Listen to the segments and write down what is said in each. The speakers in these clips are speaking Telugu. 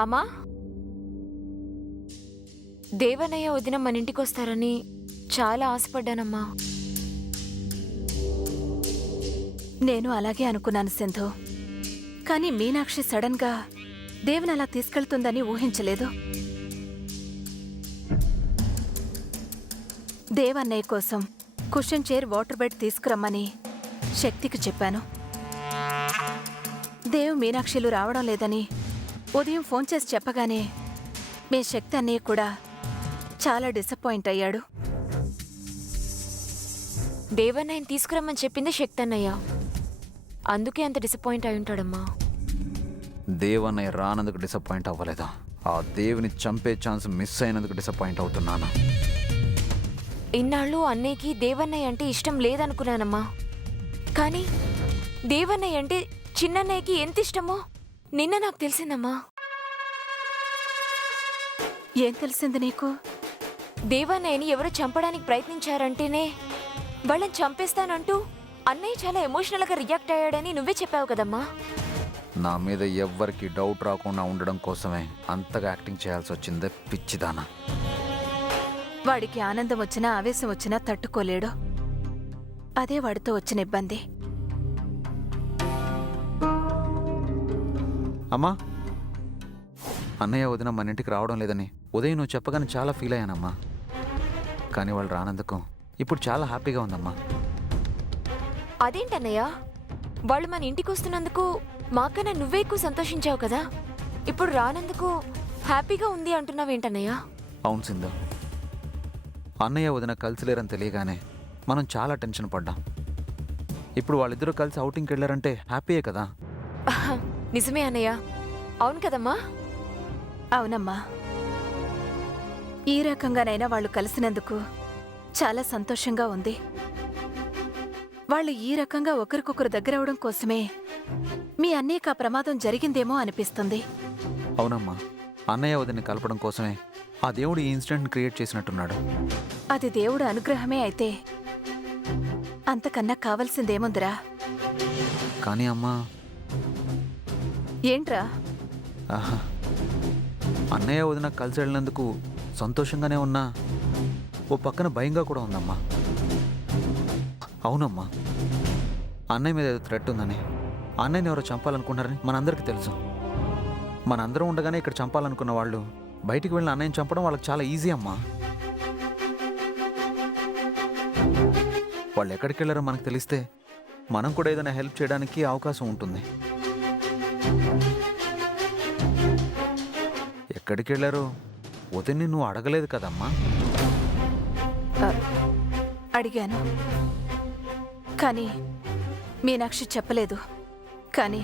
అమ్మా, దేవనయ్య వదిన మన ఇంటికి వస్తారని చాలా ఆశపడ్డానమ్మా. నేను అలాగే అనుకున్నాను సింధు. కానీ మీనాక్షి సడన్ గా దేవన్ అలా తీసుకెళ్తుందని ఊహించలేదు. దేవన్నయ్య కోసం కుషన్ చైర్, వాటర్ బెడ్ తీసుకురమ్మని శక్తికి చెప్పాను. దేవ్ మీనాక్షిలు రావడం లేదని ఉదయం ఫోన్ చేసి చెప్పగానే మీ శక్తి అన్నయ్య కూడా చాలా డిసప్పాయింట్ అయ్యాడు. దేవన్నయ్యని తీసుకురమ్మని చెప్పింది శక్తి అన్నయ్య, అందుకే అంత డిసప్పాయింట్ అయి ఉంటాడమ్మా. దేవన్నయ్య రానందుకు డిసప్పాయింట్ అవ్వలేదా? ఆ దేవుని చంపే ఛాన్స్ మిస్ అయినందుకు డిసప్పాయింట్ అవుతున్నాను. ఇన్నాళ్ళు అన్నయ్యకి దేవన్నయ్య అంటే ఇష్టం లేదనుకున్నానమ్మా. కానీ దేవన్నయ్య అంటే చిన్నన్నయ్యకి ఎంత ఇష్టమో నిన్న నాకు తెలిసిందమ్మా. ఏం తెలిసింది నీకు? దేవన్నయ్యని ఎవరో చంపడానికి ప్రయత్నించారంటేనే వాళ్ళని చంపేస్తానంటూ అన్నయ్య చాలా ఎమోషనల్గా రియాక్ట్ అయ్యాడని నువ్వే చెప్పావు కదమ్మా. నా మీద ఎవ్వరికి డౌట్ రాకుండా ఉండడం కోసమే అంతగా యాక్టింగ్ చేయాల్సి వచ్చిందే పిచ్చిదానా. వాడికి ఆనందం వచ్చినా ఆవేశం వచ్చినా తట్టుకోలేడు. అదే వాడితో వచ్చిన ఇబ్బంది. అమ్మా, అన్నయ్య వదిన మన ఇంటికి రావడం లేదని ఉదయం నువ్వు చెప్పగానే చాలా ఫీల్ అయ్యానమ్మా. కానీ వాళ్ళు రానందుకు ఇప్పుడు చాలా హ్యాపీగా ఉందమ్మా. అదేంటన్నయ్య, వాళ్ళు మన ఇంటికి వస్తున్నందుకు మాకన్నా నువ్వే ఎక్కువ సంతోషించావు కదా, ఇప్పుడు రానందుకు హ్యాపీగా ఉంది అంటున్నావేంటన్నయ్య? అవును సింధు, అన్నయ్య వదిన కలిసిలేరని తెలియగానే మనం చాలా టెన్షన్ పడ్డాం. ఇప్పుడు వాళ్ళిద్దరూ కలిసి అవుటింగ్కి వెళ్ళారంటే హ్యాపీయే కదా. నిజమే అన్నయ్య, అవును కదమ్మా. అవునమ్మా, ఈ రకంగానైనా వాళ్ళు కలిసినందుకు చాలా సంతోషంగా ఉంది. వాళ్ళు ఈ రకంగా ఒకరికొకరు దగ్గరవడం కోసమే మీ అన్నయ్యకు ఆ ప్రమాదం జరిగిందేమో అనిపిస్తుంది. అవునమ్మా, అన్నయ్య వదిన్ని కలపడం కోసమే ఆ దేవుడు ఈ ఇన్సిడెంట్ క్రియేట్ చేసినట్టున్నాడు. అది దేవుడు అనుగ్రహమే అయితే అంతకన్నా కావలసిందేముందిరా? కానీ అమ్మా, ఏంట్రా? ఆహా, అన్నయ్య వదిన కలిసి వెళ్ళినందుకు సంతోషంగానే ఉన్నా ఓ పక్కన భయంగా కూడా ఉందమ్మా. అవునమ్మా, అన్నయ్య మీద ఏదో థ్రెట్ ఉందని, అన్నయ్యని ఎవరో చంపాలనుకుంటారని మనందరికీ తెలుసు. మనందరం ఉండగానే ఇక్కడ చంపాలనుకున్న వాళ్ళు బయటికి వెళ్ళిన అన్నయ్యని చంపడం వాళ్ళకి చాలా ఈజీ అమ్మా. వాళ్ళు ఎక్కడికి వెళ్ళారో మనకు తెలిస్తే మనం కూడా ఏదైనా హెల్ప్ చేయడానికి అవకాశం ఉంటుంది. ఎక్కడికి వెళ్ళారో వదిన్ని నువ్వు అడగలేదు కదమ్మా. అడిగాను, కానీ మీనాక్షి చెప్పలేదు. కానీ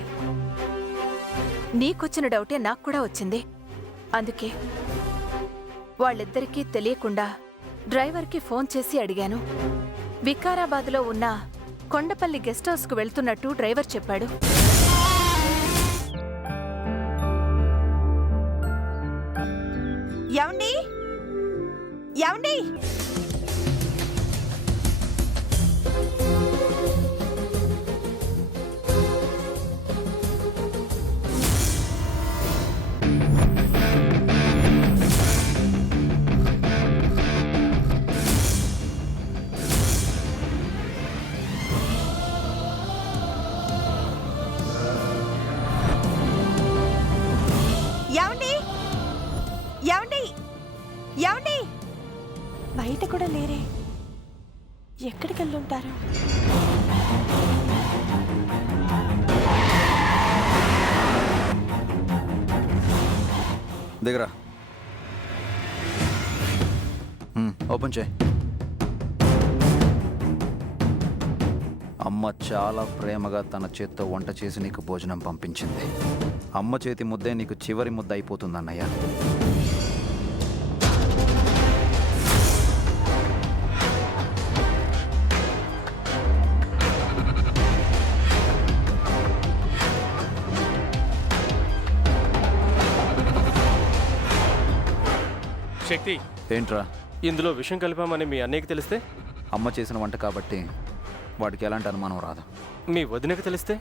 నీకొచ్చిన డౌటే నాకు కూడా వచ్చింది. అందుకే వాళ్ళిద్దరికీ తెలియకుండా డ్రైవర్కి ఫోన్ చేసి అడిగాను. వికారాబాద్లో ఉన్న కొండపల్లి గెస్ట్ హౌస్కు వెళ్తున్నట్టు డ్రైవర్ చెప్పాడు. ఏమండి ఏమండి ఏమండి ఏమండి ఏమండి బయట కూడా లేరే, ఎక్కడికి వెళ్ళుంటారు? దగ్గర ఓపెన్ చేయి. అమ్మ చాలా ప్రేమగా తన చేత్తో వంట చేసి నీకు భోజనం పంపించింది. అమ్మ చేతి ముద్దే నీకు చివరి ముద్ద అయిపోతుందన్నయ్య. శక్తి, ఏంట్రా? ఇందులో విషం కలిపామని మీ అన్నయ్యకి తెలిస్తే? అమ్మ చేసిన వంట కాబట్టి వాడికి ఎలాంటి అనుమానం రాదు. మీ వదినకి తెలిస్తే?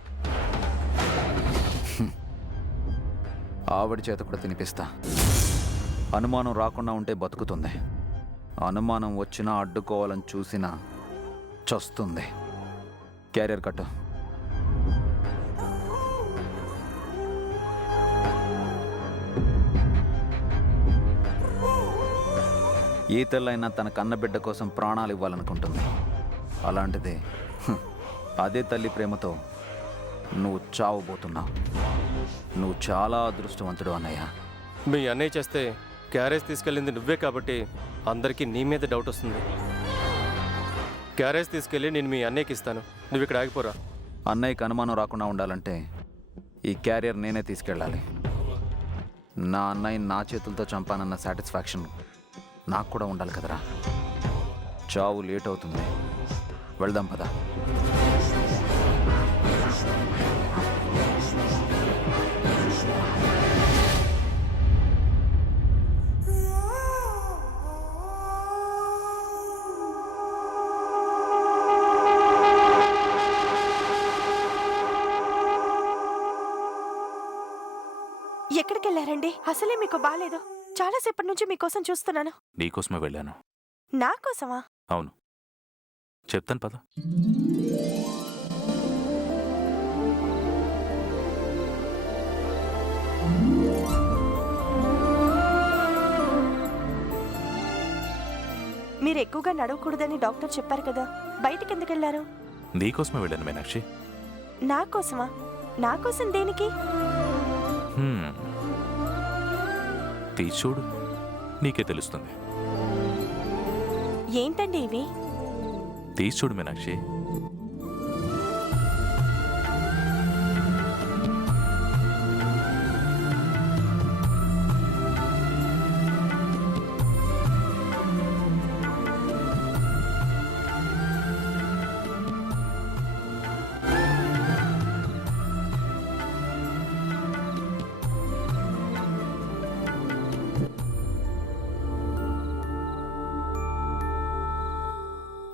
ఆవిడ చేత కూడా తినిపిస్తా. అనుమానం రాకుండా ఉంటే బతుకుతుంది. అనుమానం వచ్చినా అడ్డుకోవాలని చూసినా చస్తుంది. క్యారియర్ కట్టు. ఏ తెల్లైనా తన కన్నబిడ్డ కోసం ప్రాణాలు ఇవ్వాలనుకుంటుంది. అలాంటిది అదే తల్లి ప్రేమతో నువ్వు చావబోతున్నావు. నువ్వు చాలా అదృష్టవంతుడు అన్నయ్య. మీ అన్నయ్య చేస్తే క్యారేజ్ తీసుకెళ్ళింది నువ్వే కాబట్టి అందరికీ నీ మీద డౌట్ వస్తుంది. క్యారేజ్ తీసుకెళ్ళి నేను మీ అన్నయ్యకి ఇస్తాను, నువ్వు ఇక్కడ ఆగిపోరా. అన్నయ్యకి అనుమానం రాకుండా ఉండాలంటే ఈ క్యారియర్ నేనే తీసుకెళ్ళాలి. నా అన్నయ్య నా చేతులతో చంపానన్న సాటిస్ఫాక్షన్ నాకు కూడా ఉండాలి కదరా. చావు లేట్ అవుతుంది, వెళ్దాం పదా. ఎక్కడికి వెళ్ళారండి? అసలే మీకు బాలేదు. చాలాసేపటి నుంచి మీకోసం చూస్తున్నాను. నీకోసమే వెళ్ళాను. నా కోసమా? అవును, చెప్తాను పద. మీరు ఎక్కువగా నడవకూడదని డాక్టర్ చెప్పారు కదా, బయటికి ఎందుకు వెళ్ళారు? నీకోసమే వెళ్ళాను మీనాక్షి. నా కోసమా? నా కోసం దేనికి? తీసి చూడు, నీకే తెలుస్తుంది. ఏంటండి ఇవి? తీసి చూడు మీనాక్షి.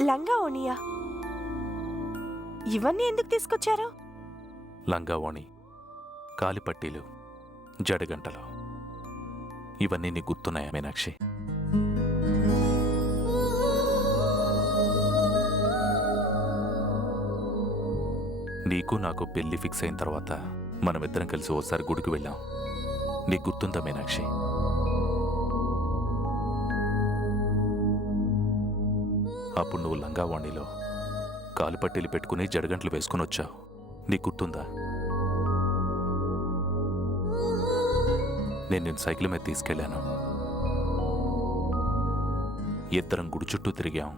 లంగా ఓనియా? ఇవన్నీ ఎందుకు తీసుకొచ్చారు? లంగావోణి, కాలిపట్టీలు, జడగంటలు, ఇవన్నీ నీకు గుర్తున్నాయా మీనాక్షి? నీకు నాకు పెళ్లి ఫిక్స్ అయిన తర్వాత మనమిద్దరం కలిసి ఓసారి గుడికి వెళ్ళాం. నీకు గుర్తుందా మీనాక్షి? అప్పుడు నువ్వు లంగావాణిలో కాలిపట్టీలు పెట్టుకుని జడగంటలు వేసుకుని వచ్చావు. నీకు గుర్తుందా? నేను సైకిల్ మీద తీసుకెళ్లాను. ఇద్దరం గుడి చుట్టూ తిరిగాం.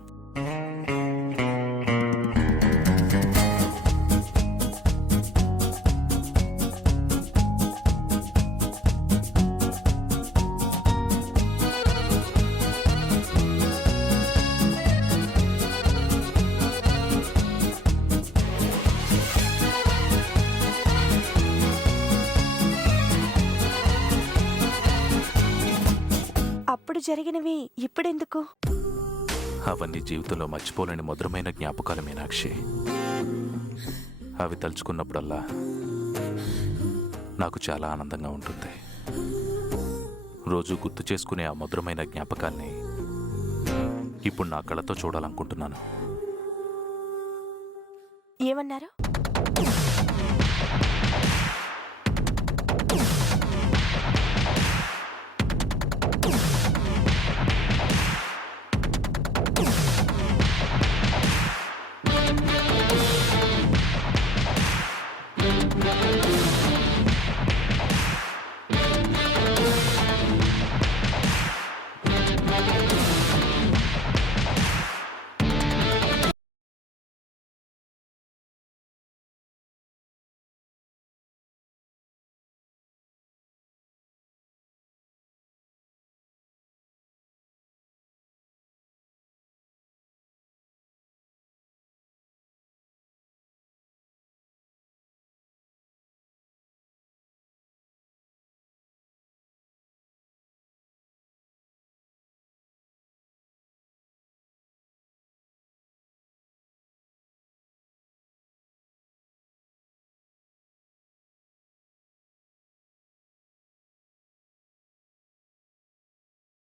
అప్పుడు జరిగినవి ఇప్పుడెందుకు? అవన్నీ జీవితంలో మర్చిపోలేని మధురమైన జ్ఞాపకాలు మీనాక్షి. అవి తలుచుకున్నప్పుడల్లా నాకు చాలా ఆనందంగా ఉంటుంది. రోజు గుర్తు చేసుకునే ఆ మధురమైన జ్ఞాపకాల్ని ఇప్పుడు నా కళ్ళతో చూడాలనుకుంటున్నాను. ఏమన్నారు?